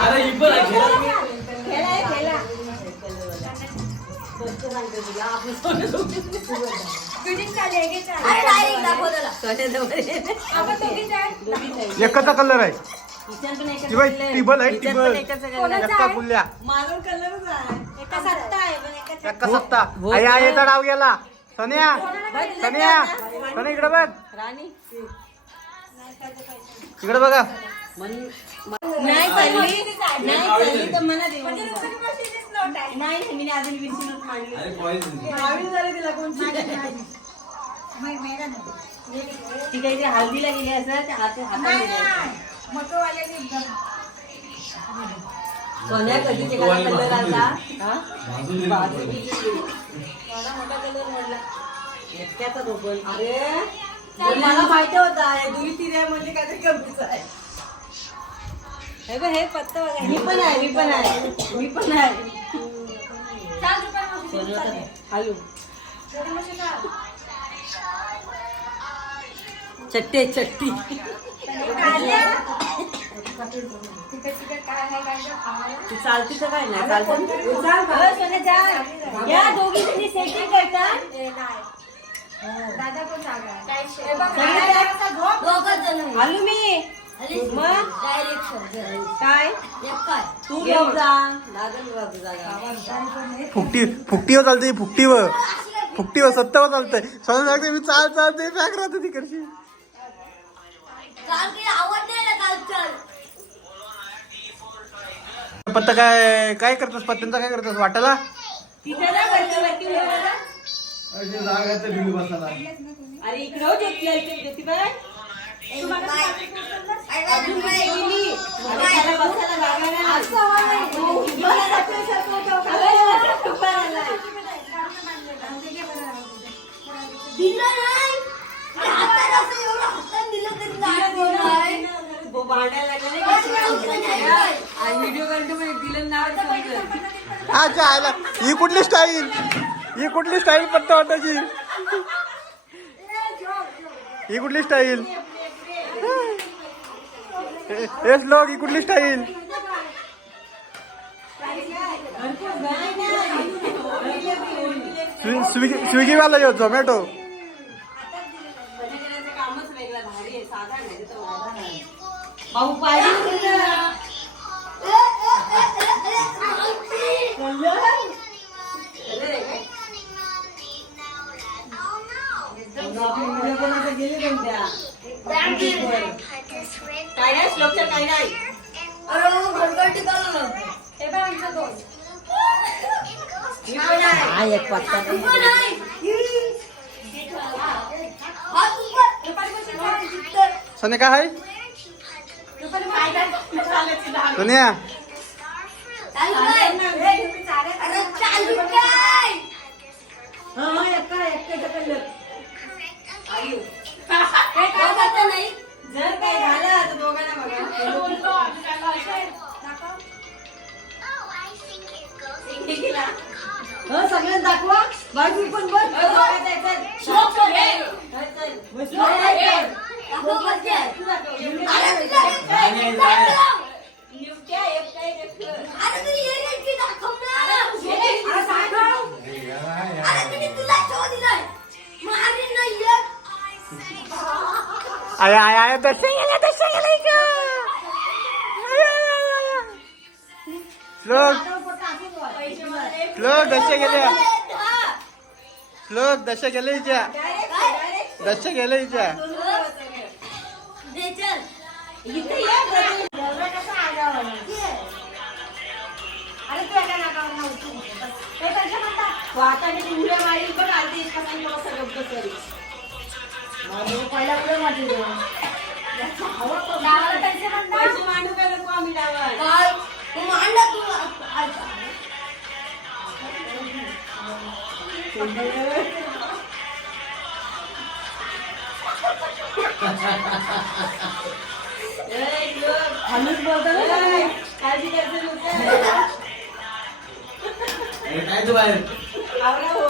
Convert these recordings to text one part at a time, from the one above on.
अरे ही पण आहे. एकाचा कलर आहे. किचन पण एकच ती बाई, आहे. टिबल आहे, टिबल. एक्का? पुल्ल्या कलरच आहे. एका सत्ता आहे, पण एका एक्का सत्ता. डाव गेला. सनिया. सनिया इकडे बघ. राणी. इकडे बघा. नाही चालली. नाही चालली तर देऊ आहे. नाही मी अजून वीस नोट झाली तिला. ती काहीतरी हल्दीला गेली असं ते हात. सोन्या वाली कलर आला? हा? मोठा कलर एकट्याचा अरे! मला माहिती होता हे दुरी तिऱ्या म्हणजे काहीतरी कमीच आहे. हे बघ, हे पत्ता बघा. मी पण आहे मी पण आहे. मी पण आहे. हॅलो. चट्टे चट्टी. चालती तर काय नाही चालतं या दोघी सेटिंग करतात. दादा पण जागा हे. आलू मी. मग? काय? तू हो. फुकटी फुकटीवर चालते फुकटीवर. फुकटीवर सत्तावर चालतंय. स्वतः सांगते मी चाल चालते पॅक राहतो तिकडची. पत्ता काय काय करतोस पत्त्यांचा काय करतोस वाटायला? अरे जागा आहे तर भिंडी बसायला. अरे इकडे हो ज्योती आली ते ज्योती बाय अजून काय गेली अरे त्याला बसायला जागा नाही. हो, सारखं. अरे. बो- भांडायला लागले आणि व्हिडिओ काढतो दिलं नाव समजलं. अच्छा आयला ही कुठली स्टाईल ही कुठली स्टाईल पत्ता वाटायची? ही कुठली स्टाईल हेच लोक ही कुठली स्टाईल स्विगी स्विगीवाला यो झोमॅटो. भजनाचं कामच काय नाही श्लोकच्या काय नाही आहे. हा एक पत्ता काय आहे सोनिया आय आय आय दर्शन गेलं दर्शन गेलं इकडं. श्लोक श्लोक दर्शन गेले श्लोक दर्शन गेले हिच्या दर्शन गेले हिच्या अरे तू एका नाकावर नव्हती. कसं म्हणतात? आता मी उड्या मारील बघ आधी इतका नाही मला सगळं बसवली. मग पहिला उड्या मारली तेव्हा. गावाला पैसे म्हणतात? पैसे मांडू काय नको आम्ही बोलता? काळजी करायचं भेटायचं बाहेर.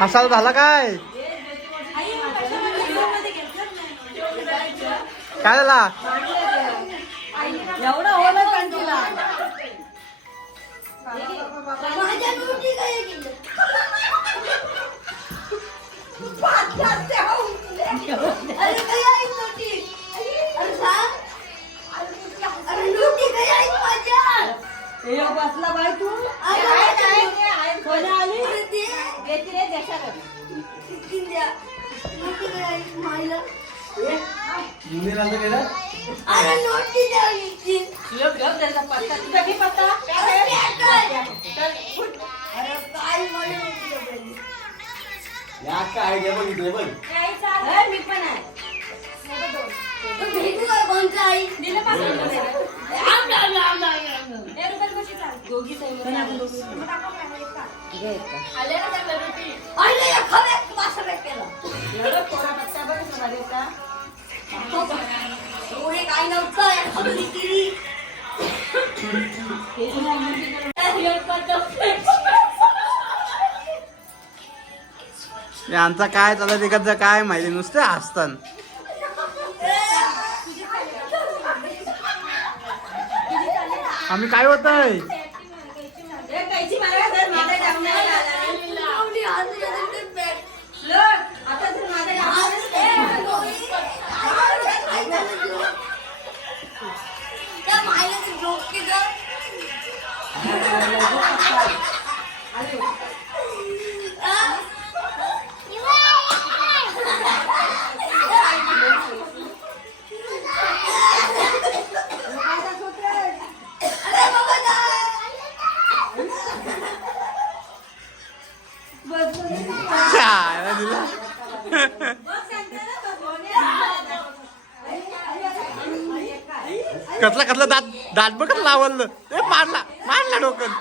हसाल झाला काय? काय झाला? बसला बाय तू कोणी आली देते रे देशाकडे मुलीला गेलं लोक घेऊन त्याचा पत्ता. तुझा घे पत्ता? या काय आयडिया बघितलं बघ. ए, आई, चाल. हे, मी पण आहे. दिलं पाच रुपये. ए, रुपये कशी चाल? दोघी सही पण आपण दोघी. मग काय, एक. घे एक आले ना त्याला रोटी. एवढं कोरा पत्ता बघ कसा भारी होता काय नव्हतं? यांचा काय चालत एखादं काय माहिती? नुसते हसतान आम्ही काय होतय? कसला कसला दात दात बघ कसला लावलं ए मारला मारला डोकं.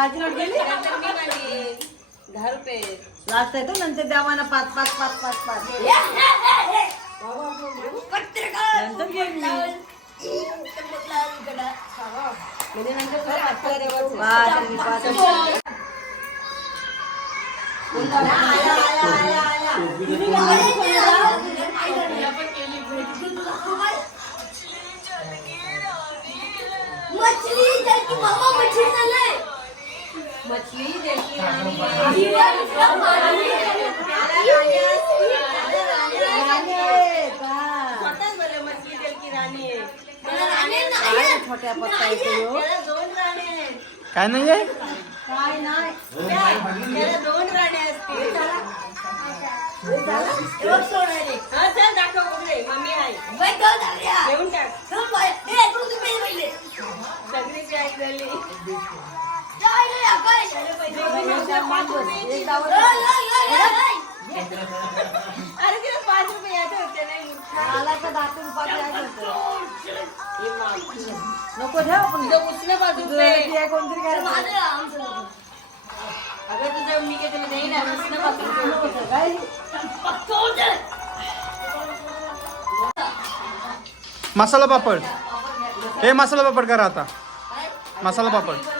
दाजीरोड गेली? नंतर मी. दहा रुपये लास्ट आहे तो नंतर द्या मला पाच पाच पाच पाच पाच नंतर घेईन मी. म्हणजे नंतर खरं वाटतं रे बघ. पाच, पाच, पाच. आला, आला, आला, आला. तुम्ही गावाला कोणाला? छोट्या पत्ता इथे ह्यो? त्याला दोन काय नाहीये नाही दोन राणे असतील घेऊन टाक सगळी पॅक झाली अरे तिला पाच रुपये यायचे होते नाही पाच नको ठेव पण उचलं पाच रुपये कोणतरी काय अगं तुझं मी काय ना उचलं पाच रुपये काय मसाला पापड. हे मसाला पापड करा आता. मसाला पापड.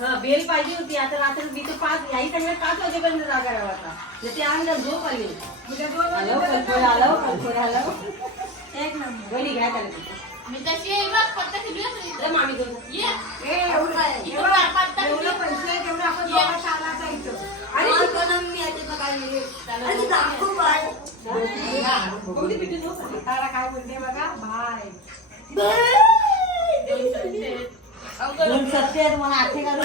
ना बेल पाहिजे होती आता रात्री मी ते पाच याही सगळ्या पाच वाजेपर्यंत जागा राहा आता ते अंगात झोप आली आलो कल्पोर आलो कल्पोर आलो एक नंबर गली घ्या त्याला तिथे. मी तशी आहे बघ फक्त ठेवली आहे चला. मामी घेऊन जा. ये. ए, एवढं आहे. इथं एवढं चार पाच तास एवढं ये. पैसे आहेत, तेवढं आपण ये. दोघं चालायचं इथं. आणि. कोणती पिठी? तारा काय बोलते बघा बाय दोन सत्य आहेत मला आठे घालू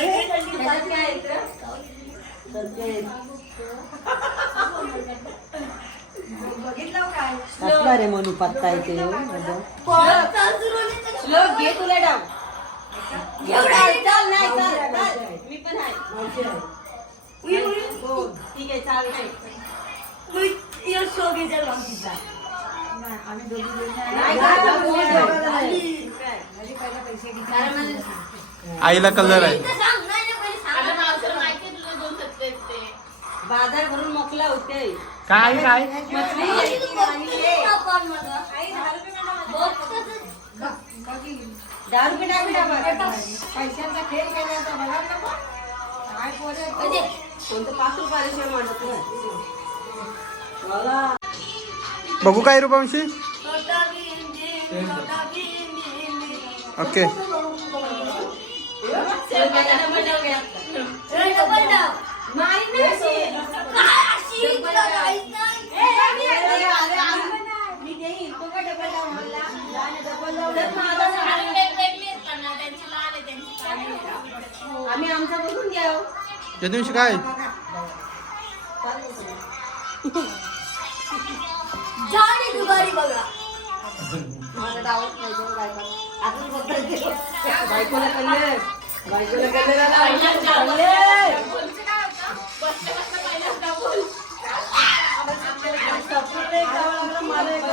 कसला रे म्हणू पत्ता येते श्लोक घे तुला डाव. चल चल नाही चल चल. मी पण आहे. हो, ठीक आहे चालतंय नाही, दोघी आईला कलर आहे. बाजार भरून मोकला होते. काय काय? दहा रुपये टाक. पैशांचा खेळ केला बघा नको. काय पोरं कोणतं पाच रुपयाला शिवाय म्हणत नाही. बघा. बघू काय रूपवंशी ओके चल, काय डबल डाव घ्या. नाही नाही अशी. मी देईन तो काय डबल डाव म्हणला डबल डाव देत माझा आणि वेगवेगळी आहेत पण ना, त्यांची लहान आहे, त्यांची काय आहे. आम्ही आमचा बघून घ्याव त्या दिवशी काय माझा डावच नाही तो बायको आपण बघतोय ते. बायकोला कल्ले बायकोला कल्ले झाला. पहिलाच डाव. कल्ले. बोलचं काय होतं? बसल्या बसल्या पहिलाच डाव बोल. सपून एक डाव लागला, मला एक